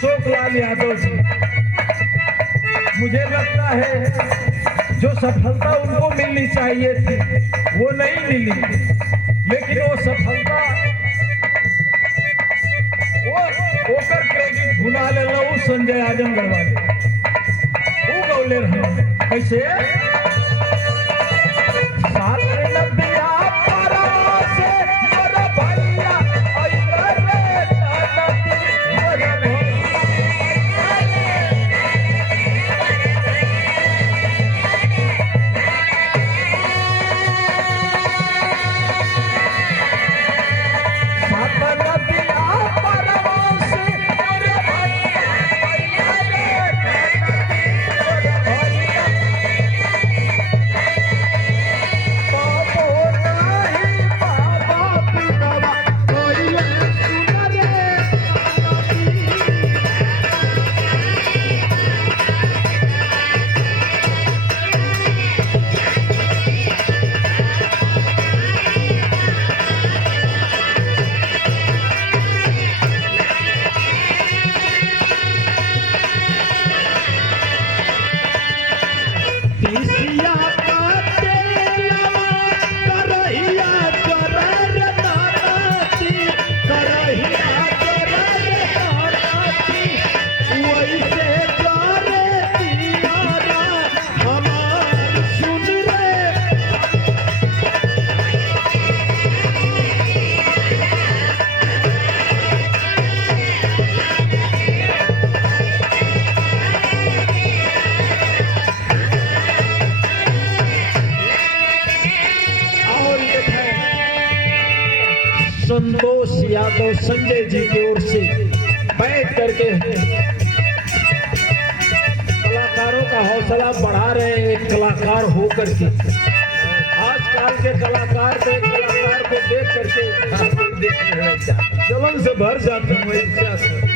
अशोक लाल यादव जी, मुझे लगता है जो सफलता उनको मिलनी चाहिए थी वो नहीं मिली, लेकिन वो सफलता वो क्रेडिट भुला ले लो संजय आजमगढ़ वाले वो गौले रहे कैसे संतोष यादव संजय जी की ओर से बैठ करके कलाकारों का हौसला बढ़ा रहे हैं एक कलाकार होकर के। आजकल के कलाकार को देख करके जलन से भर जाते हैं।